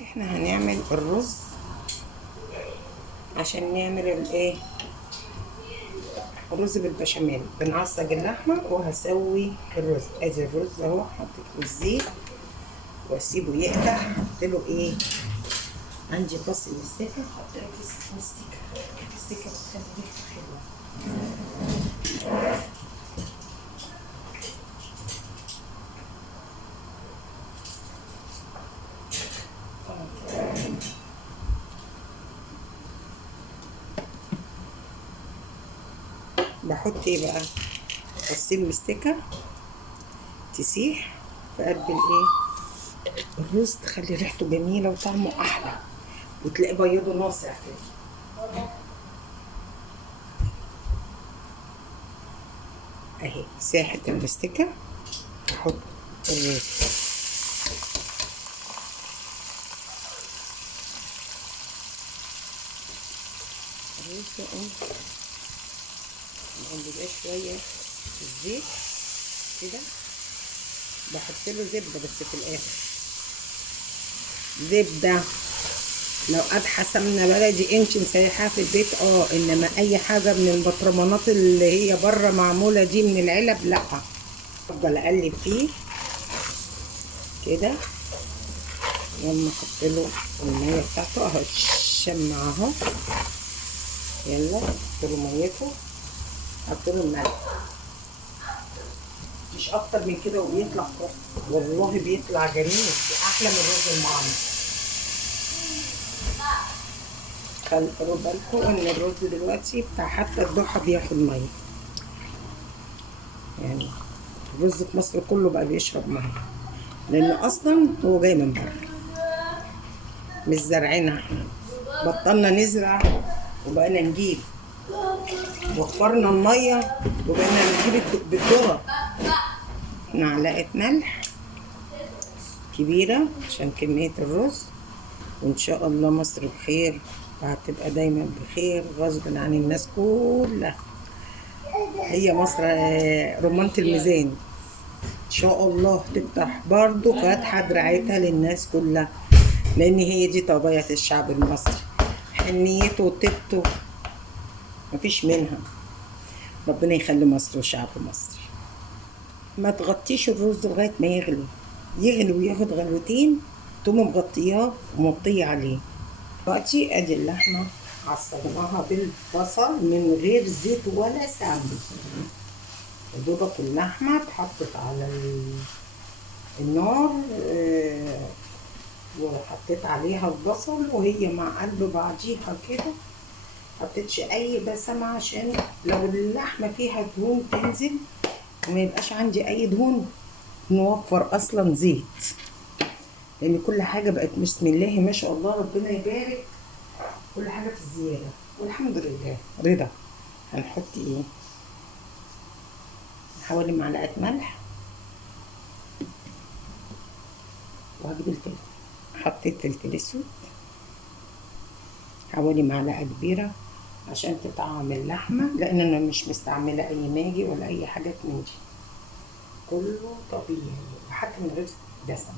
احنا هنعمل الرز عشان نعمل الايه الرز بالبشاميل. بنعصج اللحمه وهسوي الرز. ادي الرز اهو، حطيت له الزيت واسيبه يقدح. احط له ايه، عندي فص مستكه، احط له فص مستكه. المستكه بتخلي ريحته حلوه. بحط ايه بقى، فصين مستكه تسيح في قلب الايه الرز، تخلي ريحته جميله وطعمه احلى، وتلاقي بياضه ناصع كده. اهي ساحت المستكه، احط الرز. الرز بقى نقلبه شويه في الزيت كده. بحط له زبده بس في الاخر، زبده. لو قدحه سمنه بلدي انت مسيحاها في البيت انما اي حاجه من البطرمانات اللي هي بره معموله دي من العلب لا. افضل اقلب فيه كده لما احط له الميه بتاعته اهو، الشمع اهو. يلا احط له ميته، احط له الملح، مش اكتر من كده. وبيطلع والله بيطلع جميل، احلى من الرز المعمر. خلوا بالكم ان الرز دلوقتي بتاع حتى الضحى بياخد ميه، يعني الرز في مصر كله بقى بيشرب ميه، لان اصلا هو جاي من بره، مش زارعينها احنا. بطلنا نزرع وبقينا نجيب، وفرنا الميه وبقينا نجيب بالذره. معلقه ملح كبيره عشان كميه الرز، وان شاء الله مصر بخير، وهتبقى دايما بخير غصب عن الناس كلها. هي مصر رمانة الميزان، ان شاء الله تفتح برضو فاتحه دراعتها للناس كلها، لان هي دي طبيعه الشعب المصري، حنيته وطيبته مفيش منها. ربنا يخلي مصر وشعب مصر. ما تغطيش الرز لغايه ما يغلي، يغلي وياخد غلوتين، تقوم مغطياه ومغطيه عليه. دلوقتي ادي اللحمه عصجناها بالبصل من غير زيت ولا سمن. دوبك اللحمه اتحطت على النار، وحطيت عليها البصل وهي مع قلب بعضيها كده. حطيتش اي بسمة عشان لو اللحمه فيها دهون تنزل وما يبقاش عندي اي دهون، نوفر اصلا زيت، لان كل حاجه بقت بسم الله ما شاء الله ربنا يبارك، كل حاجه في الزياده والحمد لله رضا. هنحط ايه، حوالي معلقه ملح، وهجيب الفلفل. حطيت فلفل اسود حوالي معلقه كبيره عشان تطعم اللحمه، لان انا مش مستعمله اي ماجي ولا اي حاجات من دي، كله طبيعي وحتى من غير دسم.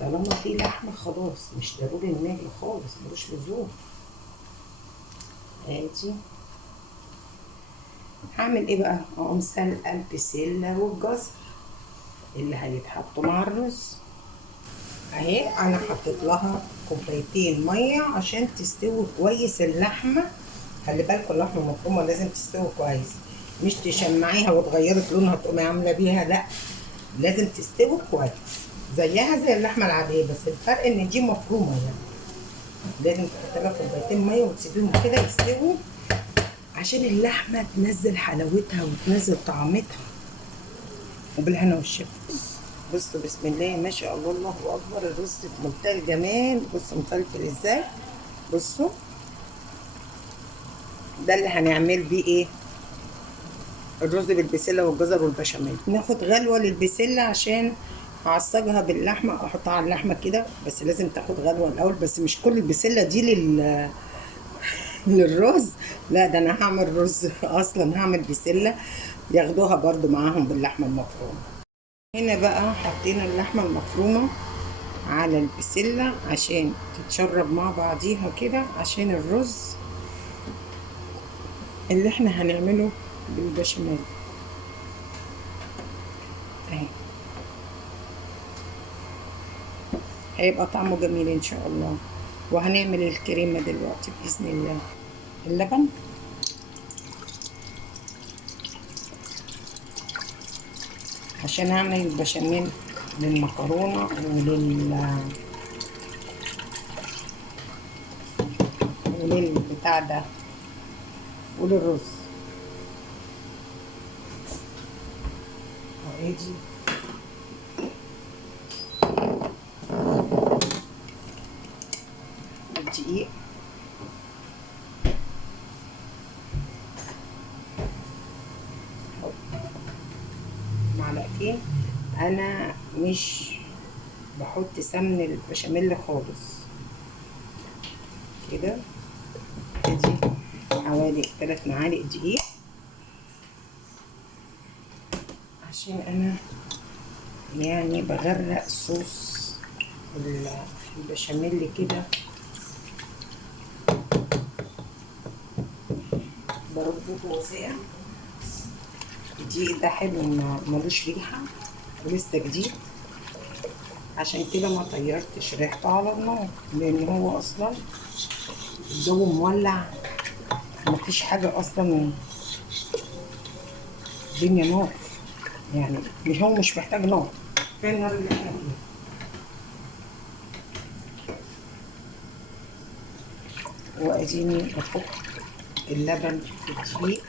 طالما في لحمه خلاص مش ضروري الماجي خالص، ملوش لزوم. ادي هعمل ايه بقى، اقوم سلقه البسله والجزر اللي هيتحطوا مع الرز. اهي انا حطيت لها كوبايتين ميه عشان تستوي كويس اللحمه. خلي بالكم اللحمه المفرومه لازم تستوي كويس، مش تشمعيها وتغيرت لونها تقومي عامله بيها، لا، لازم تستوي كويس زيها زي اللحمه العاديه، بس الفرق ان دي مفرومه. يعني لازم تحط لها كوبايتين ميه وتسيبيهم كده يستووا عشان اللحمه تنزل حلاوتها وتنزل طعمتها. وبالهنا والشفا. بصوا بسم الله ما شاء الله، الله اكبر. الرز في منتهى الجمال، بصوا مفلفل ازاي. بصوا ده اللي هنعمل بيه ايه، الرز بالبسله والجزر والبشاميل. ناخد غلوه للبسله عشان هعصجها باللحمه، احطها على اللحمه كده، بس لازم تاخد غلوه الاول. بس مش كل البسله دي للرز، لا، ده انا هعمل رز اصلا هعمل بسله ياخدوها برضو معاهم باللحمه المفرومه. هنا بقى حطينا اللحمه المفرومه على البسلة عشان تتشرب مع بعضيها كده، عشان الرز اللي احنا هنعمله بالبشاميل اهي هيبقى طعمه جميل ان شاء الله. وهنعمل الكريمة دلوقتي بإذن الله. اللبن عشان اعمل البشاميل للمكرونة وللبتاع ده وللرز. وادي الدقيق معلقتين. انا مش بحط سمن البشاميل خالص كده. ادي حوالي 3 معالق دقيق عشان انا يعني بغرق صوص البشاميل كده، بربطه وسائل. الدقيق ده حلو، ملوش ريحه ولسه جديد، عشان كده ما طيرتش ريحته على النار، لان هو اصلا الجو مولع، مفيش حاجه اصلا، الدنيا نار يعني، هو مش محتاج نار، كفايه النار اللي احنا فيها. واديني بفك اللبن في الدقيق،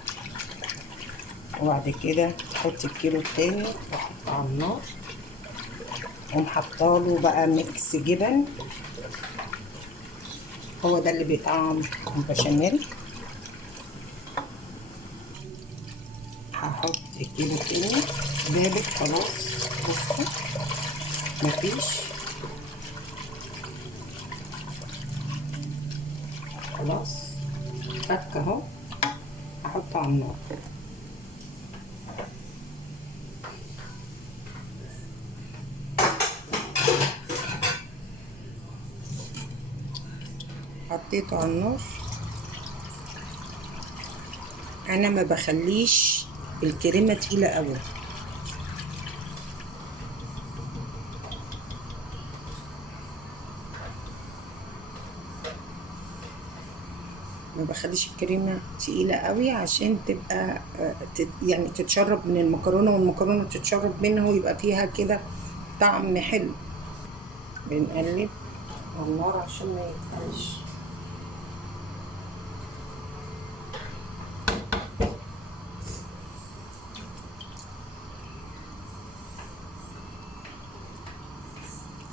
وبعد كده احط الكيلو التاني واحط على النار، ومحطاله بقى ميكس جبن، هو ده اللي بيطعم البشاميل. هحط الكيلو تاني دابت خلاص. بصوا مفيش، خلاص فك اهو. هحطه على النار. حطيته على النار. انا ما بخليش الكريمه تقيله قوي، ما بخليش الكريمه تقيله قوي عشان تبقى يعني تتشرب من المكرونه، والمكرونه تتشرب منها ويبقى فيها كده طعم حلو. بنقلب على النار عشان ما يتقلش.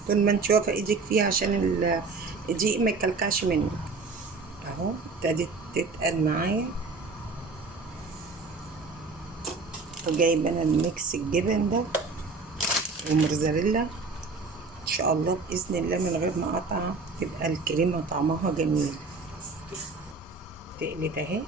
طول ما انت واقفه ايدك فيها عشان الدقيق ما يكلكعش منك. اهو ابتدت تتقل معايا، وجايبه انا الميكس الجبن ده وموزاريلا ان شاء الله باذن الله من غير ما اقطع، تبقى الكريمه طعمها جميل. تقلت اهي.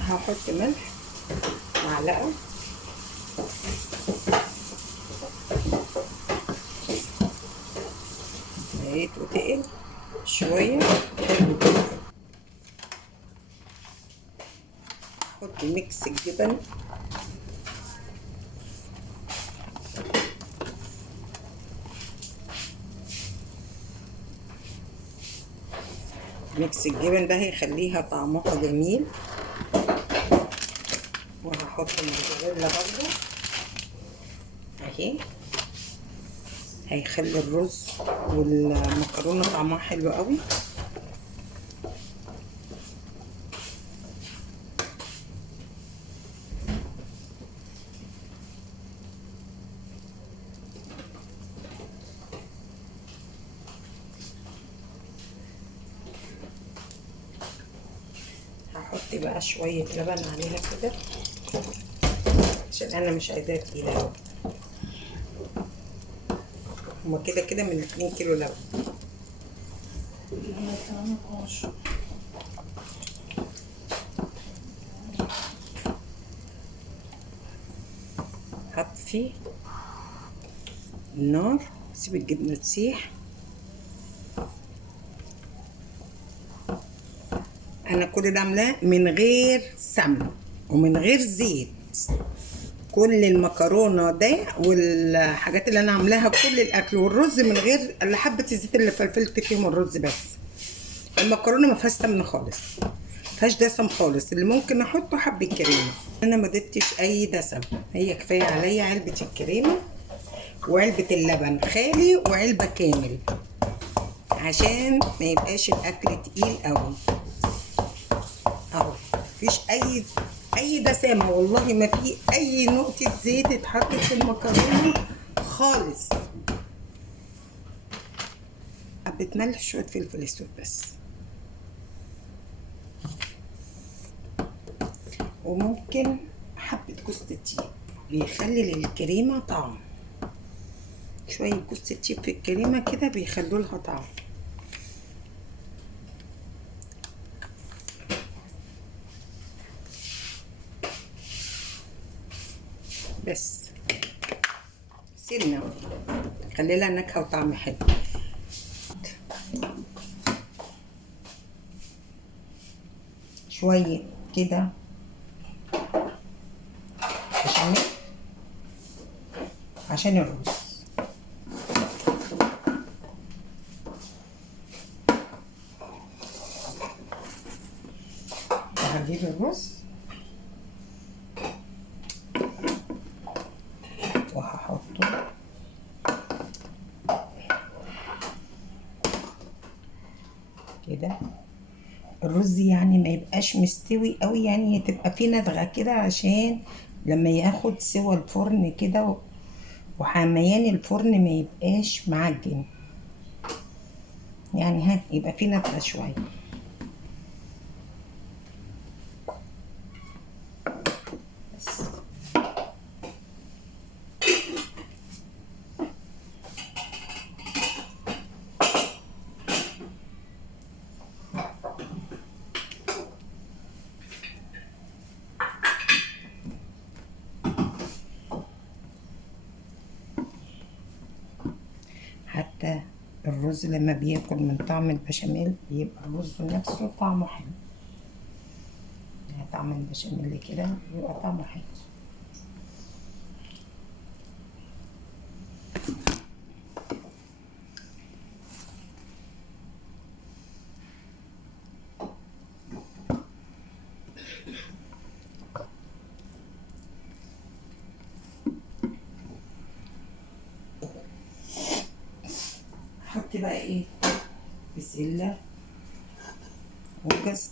هحط ملح معلقه، لقيت وتقل شويه حلو كده. احط ميكس الجبن، ميكس الجبن ده هيخليها طعمها جميل. وهحط الموزاريلا برضو اهي، هيخلي الرز والمكرونه طعمها حلو قوي. هحط بقى شويه لبن عليها كده عشان انا مش عايزاها تقيله قوي. هما كده كده من 2 كيلو لبن. هطفي النار، سيب الجبنة تسيح. انا كل ده عاملاه من غير سمن ومن غير زيت. كل المكرونه ده والحاجات اللي انا عاملاها، كل الاكل والرز من غير الا حبه الزيت اللي فلفلت فيهم الرز بس. المكرونه ما فيهاش سمن خالص، ما فيهاش دسم خالص. اللي ممكن احطه حبه كريمه. انا ما ضفتش اي دسم، هي كفايه عليا علبه الكريمه وعلبه اللبن خالي وعلبه كامل، عشان ما يبقاش الاكل تقيل قوي. اهو مفيش اي دسامه، والله ما في اي نقطه زيت اتحطت في المكرونه خالص. حبه ملح، شويه فلفل اسود بس. وممكن حبه جوز الطيب، بيخلي للكريمه طعم. شويه جوز الطيب في الكريمه كده بيخلوا لها طعم. بس سنه خلي لها نكهه وطعم حلو. شويه كده عشان الرز. هجيب الرز وهحطه كده. الرز يعني ما يبقاش مستوي قوي، يعني تبقى فيه ندغه كده، عشان لما ياخد سوى الفرن كده وحميان الفرن ما يبقاش معجن، يعني ها يبقى فيه ندغه شويه. بس حتى الرز لما بياكل من طعم البشاميل بيبقى الرز نفسه طعمه حلو، يعني طعم البشاميل كده بيبقى طعمه حلو. احط بقى ايه؟ بسله وجزر.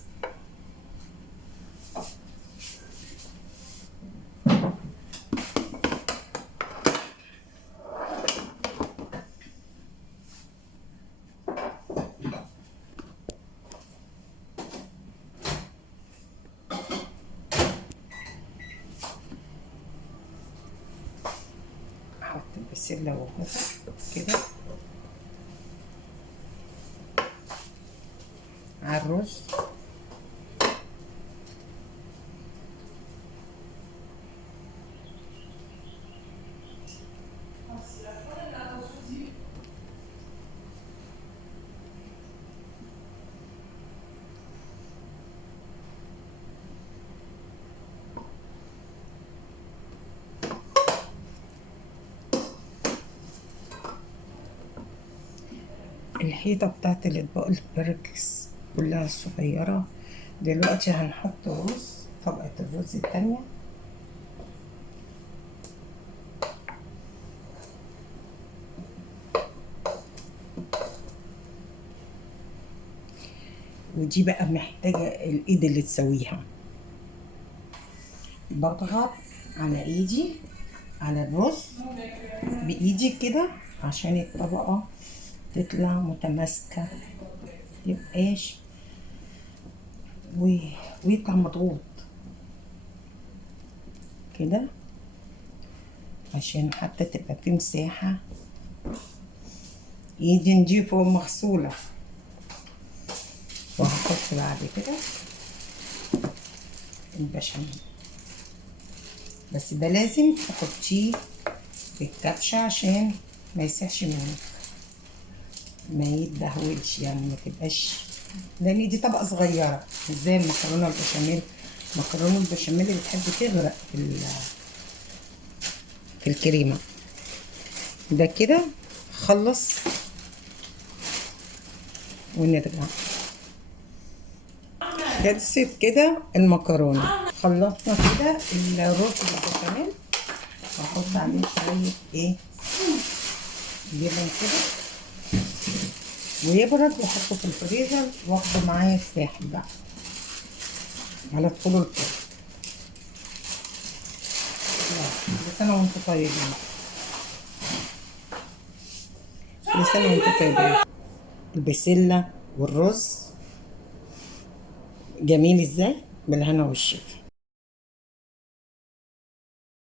احط البسله والجزر كده على الرز. الحيطة بتاعت الأطباق البركس كلها صغيرة. دلوقتي هنحط رز، طبقة الرز التانية. ودي بقى محتاجة الإيد اللي تسويها. بضغط على إيدي على الرز بإيدي كده عشان الطبقة تطلع متماسكة، متبقاش ويطلع مضغوط كده، عشان حتى تبقى في مساحة. ايدي نضيفة ومغسولة. وهحط بعد كده البشاميل، بس ده لازم تحطيه في الكبشة عشان ما يسيحش منك، ما يتدهولش يعني، ما تبقاش، لان دي طبقة صغيرة مش زي المكرونة البشاميل. المكرونة البشاميل اللي بتحب تغرق في الكريمة. ده كده خلص ونرجع. خلصت كده المكرونة، خلصنا كده الرز بالبشاميل، واحط عليه شوية ايه جبن كده ويبرد واحطه في الفريزر واخده معايا الساحل بقى على طول الفرن. كل سنة وانتم طيبين، كل سنة وانتم طيبين. البسلة والرز جميل ازاي، بالهنا والشفا.